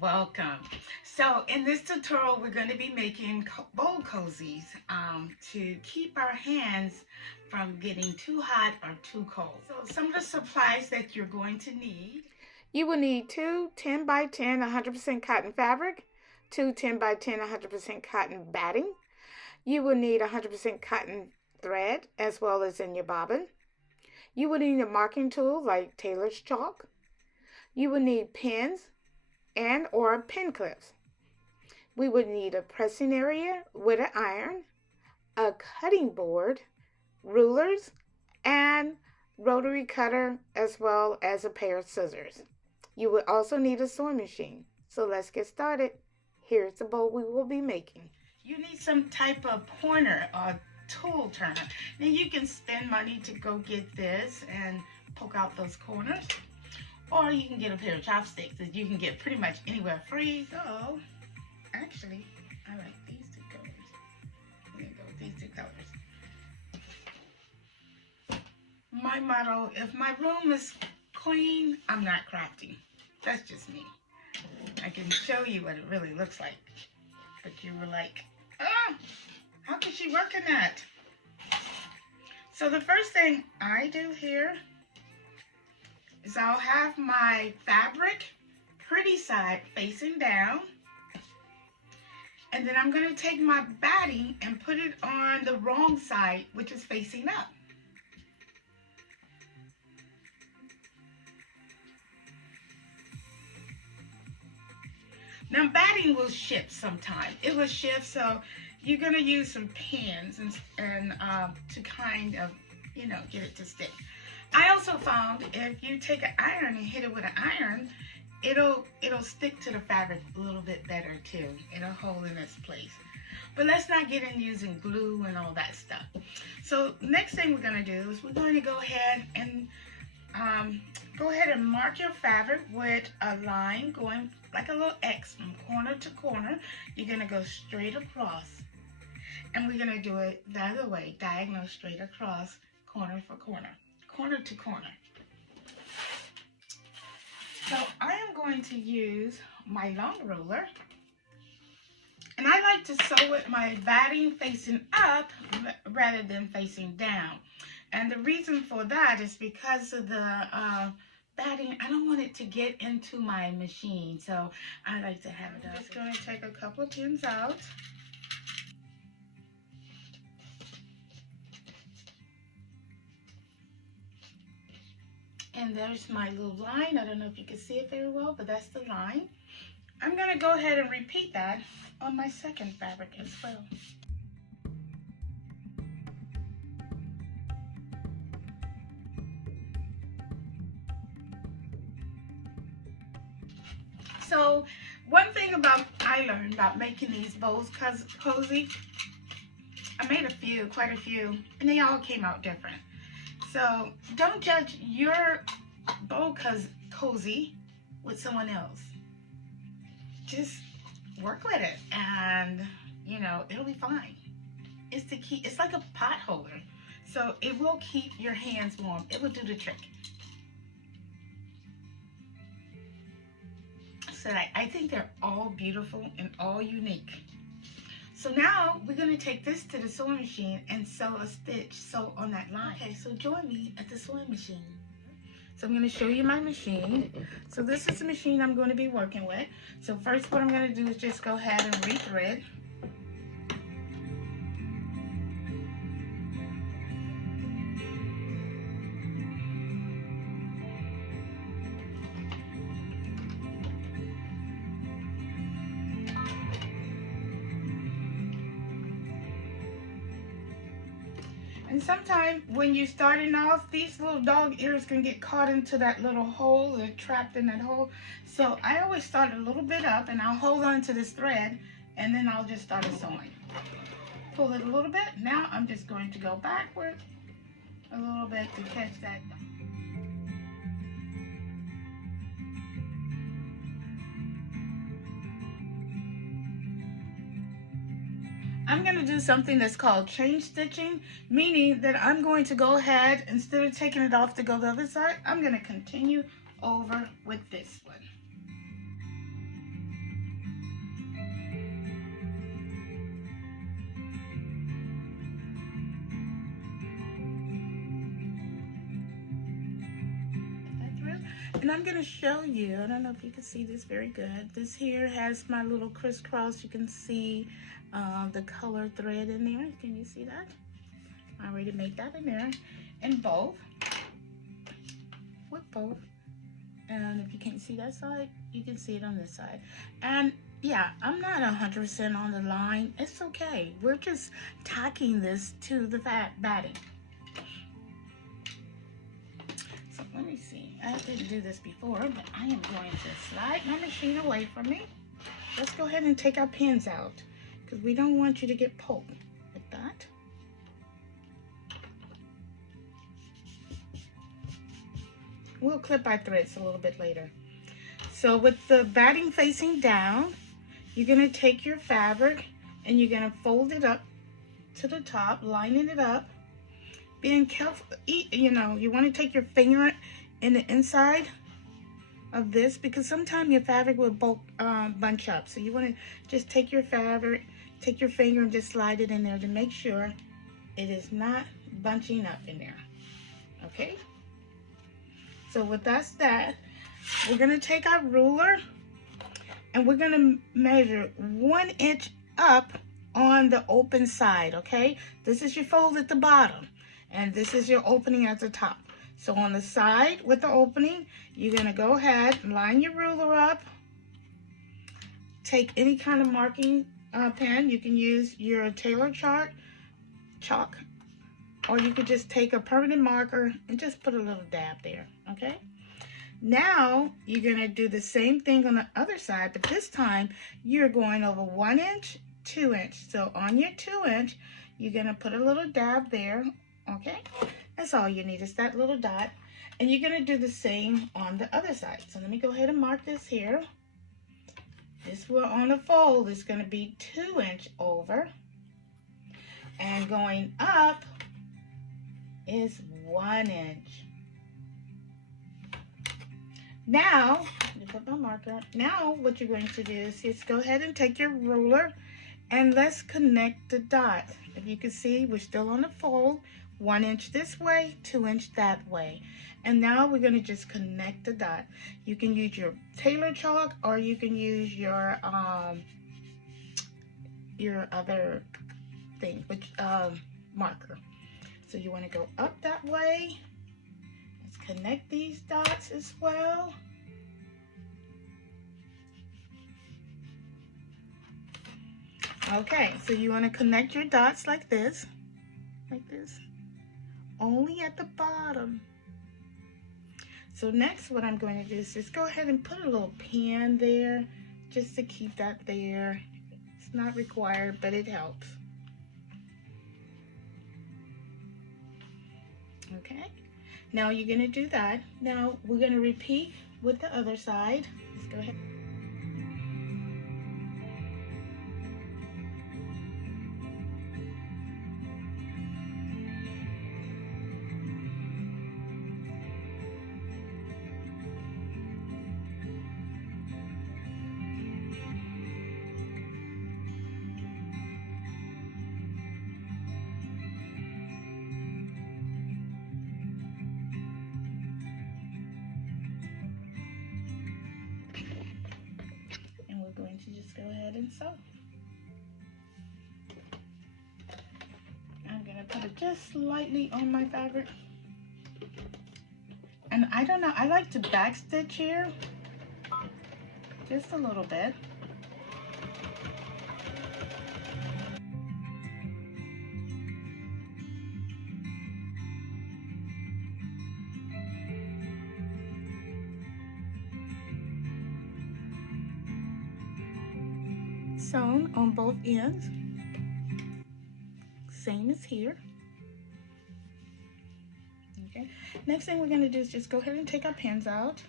welcome. So in this tutorial we're going to be making bowl cozies to keep our hands from getting too hot or too cold. So some of the supplies that you're going to need. You will need two 10 by 10 100% cotton fabric, two 10 by 10 100% cotton batting. You will need 100% cotton thread as well as in your bobbin. You will need a marking tool like tailor's chalk. You will need pins and or pin clips. We would need a pressing area with an iron, a cutting board, rulers, and rotary cutter as well as a pair of scissors. You would also need a sewing machine. So let's get started. Here's the bowl we will be making. You need some type of pointer or tool turner. Now you can spend money to go get this and poke out those corners. Or you can get a pair of chopsticks that you can get pretty much anywhere free. So, actually, I like these two colors. We're going to go with these two colors. My motto, if my room is clean, I'm not crafting. That's just me. I can show you what it really looks like. But you were like, oh, how can she work in that? So the first thing I do here is I'll have my fabric pretty side facing down, and then I'm going to take my batting and put it on the wrong side, which is facing up. Now batting will shift sometime. It will shift, so you're going to use some pins and to kind of, get it to stick. I also found if you take an iron and hit it with an iron, it'll stick to the fabric a little bit better too. It'll hold in its place. But let's not get in using glue and all that stuff. So next thing we're going to do is we're going to go ahead and mark your fabric with a line going like a little X from corner to corner. You're going to go straight across. And we're going to do it the other way, diagonal straight across, corner for corner. Corner to corner. So I am going to use my long ruler, and I like to sew with my batting facing up rather than facing down. And the reason for that is because of the batting, I don't want it to get into my machine, so I like to have it up. I'm just going to take a couple of pins out. And there's my little line. I don't know if you can see it very well, but that's the line. I'm going to go ahead and repeat that on my second fabric as well. So one thing I learned about making these bowls cozy, I made quite a few, and they all came out different. So don't judge your bowl cozy with someone else. Just work with it, and it'll be fine. It's like a pot holder, so it will keep your hands warm. It will do the trick. So I think they're all beautiful and all unique. So now we're going to take this to the sewing machine and sew on that line. Okay, so join me at the sewing machine. So I'm going to show you my machine. So this is the machine I'm going to be working with. So first what I'm going to do is just go ahead and rethread. And sometimes when you're starting off, these little dog ears can get caught into that little hole. They're trapped in that hole. So I always start a little bit up, and I'll hold on to this thread, and then I'll just start sewing. Pull it a little bit. Now I'm just going to go backward a little bit to catch that. I'm going to do something that's called chain stitching, meaning that I'm going to go ahead, instead of taking it off to go the other side, I'm going to continue over with this one. And I'm going to show you, I don't know if you can see this very good. This here has my little crisscross. You can see the color thread in there. Can you see that? I already made that in there. And both, with both. And if you can't see that side, you can see it on this side. And yeah, I'm not 100% on the line. It's okay. We're just tacking this to the batting. So let me see. I didn't do this before, but I am going to slide my machine away from me. Let's go ahead and take our pins out because we don't want you to get poked with that. We'll clip our threads a little bit later. So with the batting facing down, you're going to take your fabric and you're going to fold it up to the top, lining it up. Being careful, you know, you want to take your finger in the inside of this because sometimes your fabric will bunch up. So you want to just take your fabric, take your finger and just slide it in there to make sure it is not bunching up in there. Okay? So with that, we're going to take our ruler and we're going to measure 1 inch up on the open side, okay? This is your fold at the bottom and this is your opening at the top. So on the side with the opening, you're going to go ahead and line your ruler up. Take any kind of marking pen. You can use your tailor chalk, or you could just take a permanent marker and just put a little dab there, okay? Now, you're gonna do the same thing on the other side, but this time, you're going over 1 inch, 2 inch. So on your 2 inch, you're gonna put a little dab there, okay? That's all you need is that little dot. And you're gonna do the same on the other side. So let me go ahead and mark this here. This one on the fold is gonna be 2 inch over. And going up is 1 inch. Now, let me put my marker. Now, what you're going to do is just go ahead and take your ruler and let's connect the dots. If you can see, we're still on the fold. 1 inch this way, 2 inch that way. And now we're going to just connect the dot. You can use your tailor chalk or you can use your other thing, which marker. So you want to go up that way. Let's connect these dots as well. Okay, so you want to connect your dots like this, only at the bottom. So next what I'm going to do is just go ahead and put a little pin there, just to keep that there. It's not required, but it helps. Okay, now you're going to do that. Now we're going to repeat with the other side. Let's go ahead. Going to just go ahead and sew. I'm going to put it just lightly on my fabric. And I don't know, I like to back stitch here just a little bit. Sewn on both ends, same as here. Okay, next thing we're going to do is just go ahead and take our pins out.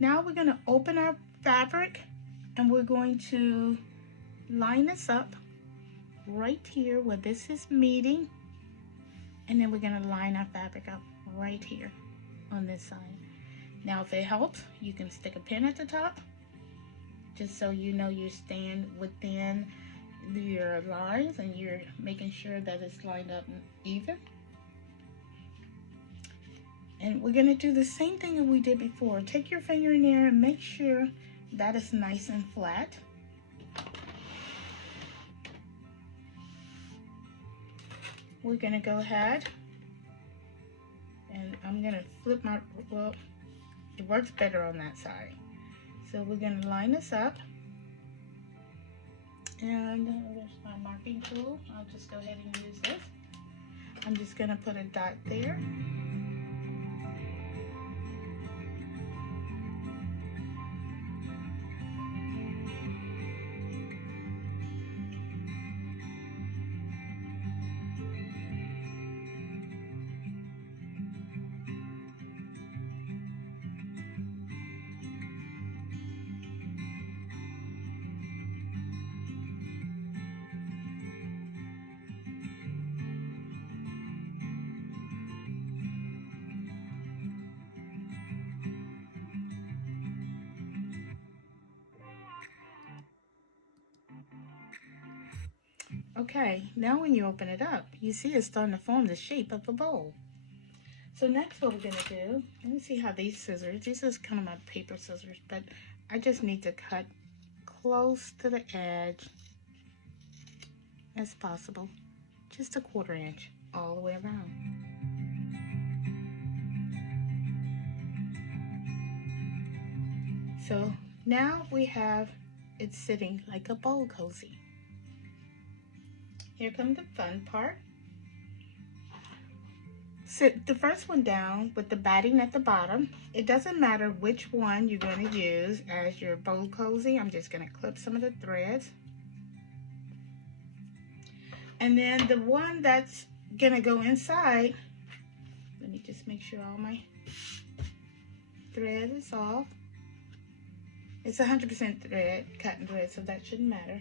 Now we're going to open our fabric and we're going to line this up right here where this is meeting, and then we're going to line our fabric up right here on this side. Now if it helps, you can stick a pin at the top just so you know you stand within your lines and you're making sure that it's lined up even. And we're going to do the same thing that we did before. Take your finger in there and make sure that is nice and flat. We're going to go ahead and I'm going to flip my, well, it works better on that side. So we're going to line this up. And there's my marking tool. I'll just go ahead and use this. I'm just going to put a dot there. Okay, now when you open it up, you see it's starting to form the shape of a bowl. So next what we're going to do, let me see how these scissors, these is kind of my paper scissors, but I just need to cut close to the edge as possible. Just a 1/4 inch all the way around. So now we have it sitting like a bowl cozy. Here comes the fun part. Sit the first one down with the batting at the bottom. It doesn't matter which one you're going to use as your bowl cozy. I'm just going to clip some of the threads. And then the one that's going to go inside, let me just make sure all my thread is off. It's 100% thread, cotton thread, so that shouldn't matter.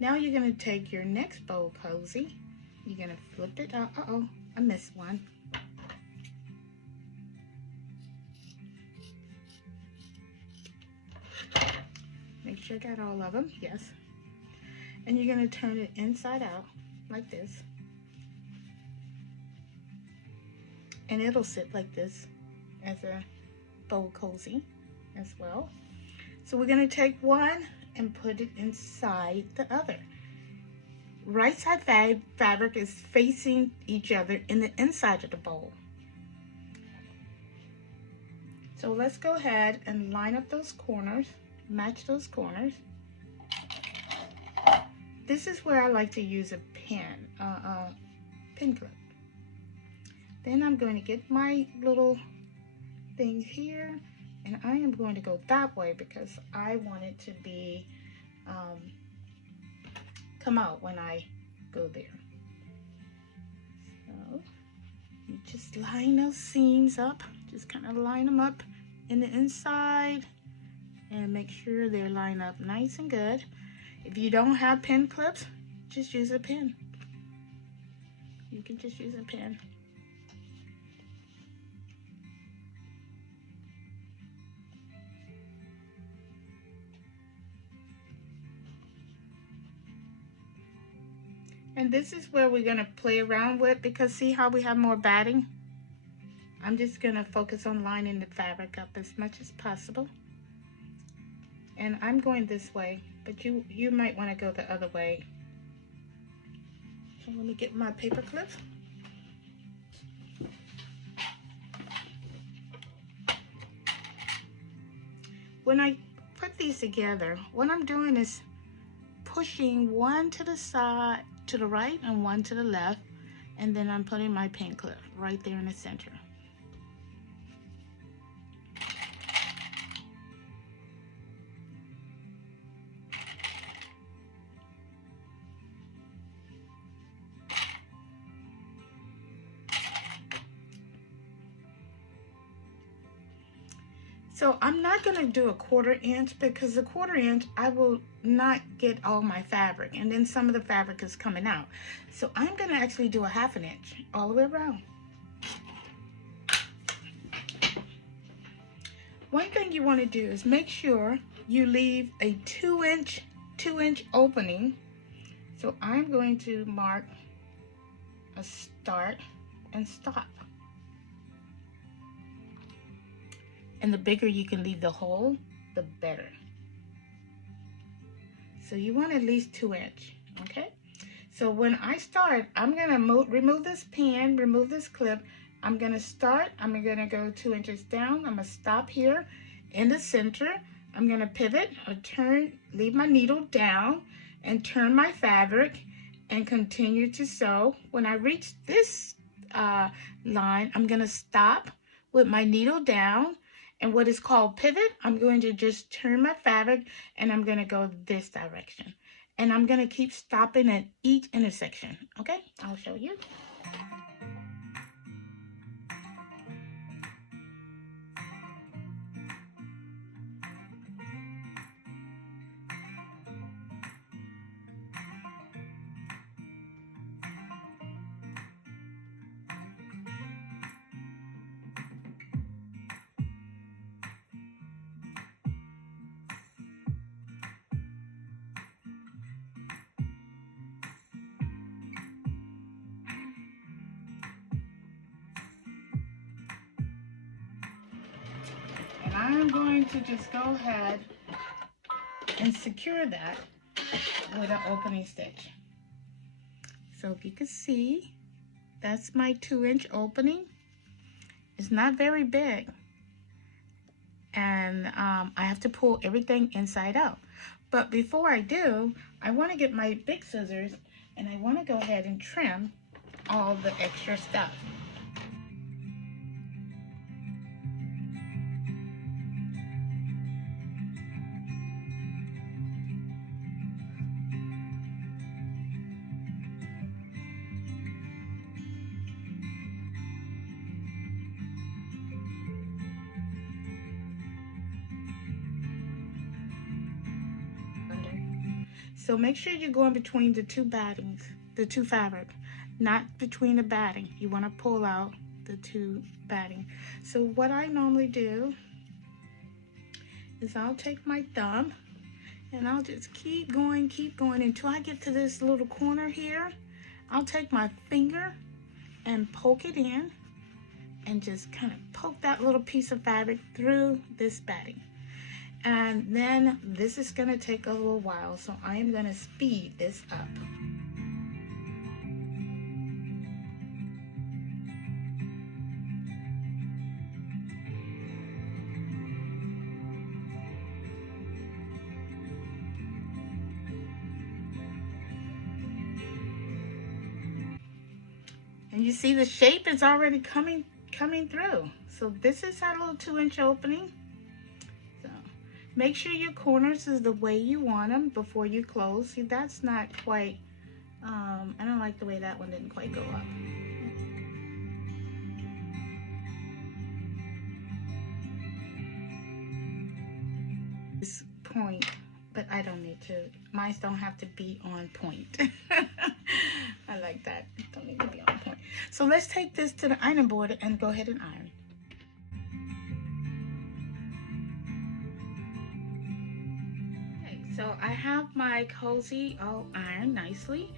Now you're going to take your next bowl cozy. You're going to flip it out. Uh-oh, I missed one. Make sure I got all of them, yes. And you're going to turn it inside out like this. And it'll sit like this as a bowl cozy as well. So we're going to take one and put it inside the other. Right side fabric is facing each other in the inside of the bowl. So let's go ahead and line up those corners, match those corners. This is where I like to use a pin clip. Then I'm going to get my little things here, and I am going to go that way because I want it to be come out when I go there. So you just line those seams up, just kind of line them up in the inside and make sure they're lined up nice and good. If you don't have pin clips, just use a pin. You can just use a pin. And this is where we're going to play around with, because see how we have more batting? I'm just going to focus on lining the fabric up as much as possible. And I'm going this way, but you might want to go the other way. So let me get my paper clips. When I put these together, what I'm doing is pushing one to the side, to the right, and one to the left, and then I'm putting my pin clip right there in the center. So I'm not going to do a 1/4 inch because the 1/4 inch I will not get all my fabric, and then some of the fabric is coming out. So I'm going to actually do a 1/2 inch all the way around. One thing you want to do is make sure you leave a 2 inch opening So I'm going to mark a start and stop. And the bigger you can leave the hole, the better. So you want at least 2 inch, okay? So when I start, I'm gonna remove this pin, remove this clip. I'm gonna start, I'm gonna go 2 inches down. I'm gonna stop here in the center. I'm gonna pivot or turn, leave my needle down and turn my fabric and continue to sew. When I reach this line, I'm gonna stop with my needle down, and what is called pivot, I'm going to just turn my fabric and I'm gonna go this direction. And I'm gonna keep stopping at each intersection, okay? I'll show you. And I'm going to just go ahead and secure that with an opening stitch. So if you can see, that's my 2 inch opening. It's not very big. And I have to pull everything inside out. But before I do, I want to get my big scissors and I want to go ahead and trim all the extra stuff. So make sure you're going between the two battings, the two fabric, not between the batting. You want to pull out the two batting. So what I normally do is I'll take my thumb and I'll just keep going until I get to this little corner here. I'll take my finger and poke it in and just kind of poke that little piece of fabric through this batting. And then this is going to take a little while, so I am going to speed this up. And you see the shape is already coming through. So this is our little 2 inch opening. Make sure your corners is the way you want them before you close. See, that's not quite, I don't like the way that one didn't quite go up. This point, but I don't need to. Mine don't have to be on point. I like that. It don't need to be on point. So let's take this to the ironing board and go ahead and iron. So I have my cozy all ironed nicely,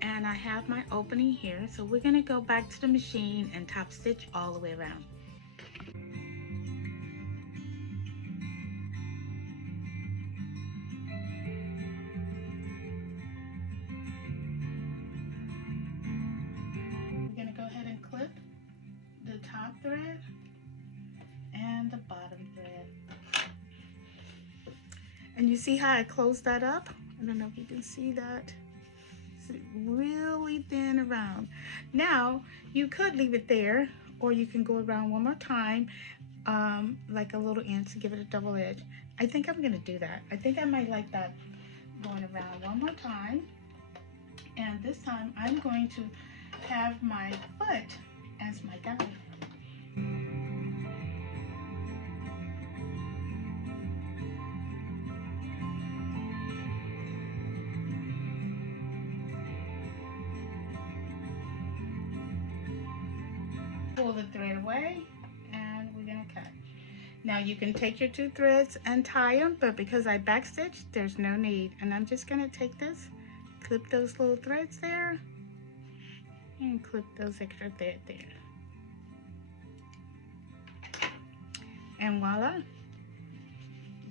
and I have my opening here. So we're gonna go back to the machine and top stitch all the way around. We're gonna go ahead and clip the top thread and the bottom thread. And you see how I closed that up? I don't know if you can see that. It's really thin around. Now, you could leave it there, or you can go around one more time, like a little inch to give it a double edge. I think I'm gonna do that. I think I might like that going around one more time. And this time, I'm going to have my foot as my guide. Pull the thread away and we're gonna cut. Now you can take your 2 threads and tie them, but because I backstitched, there's no need. And I'm just gonna take this clip those little threads there and clip those extra threads there. And voila,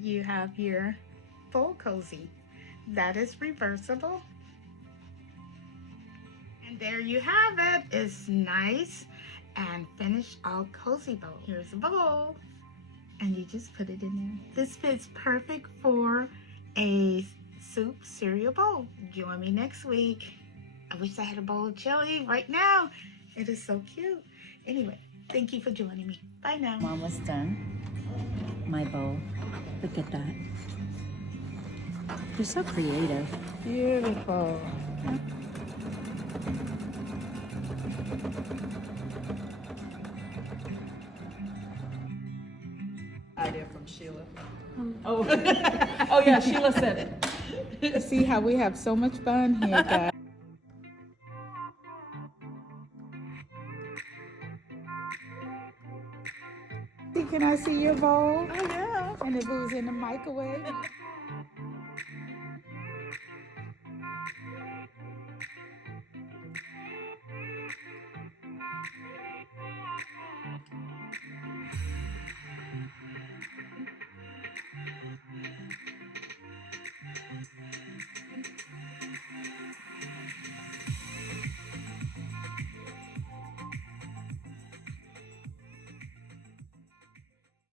you have your bowl cozy. That is reversible. And there you have it. It's nice and finished out cozy bowl. Here's a bowl, and you just put it in there. This fits perfect for a soup cereal bowl. Join me next week. I wish I had a bowl of chili right now. It is so cute. Anyway, thank you for joining me. Bye now. I'm almost done. My bowl. Look at that. You're so creative. Beautiful. Idea from Sheila. Oh, oh yeah, Sheila said it. See how we have so much fun here, guys. Can I see your bowl? Oh yeah. And if it was in the microwave.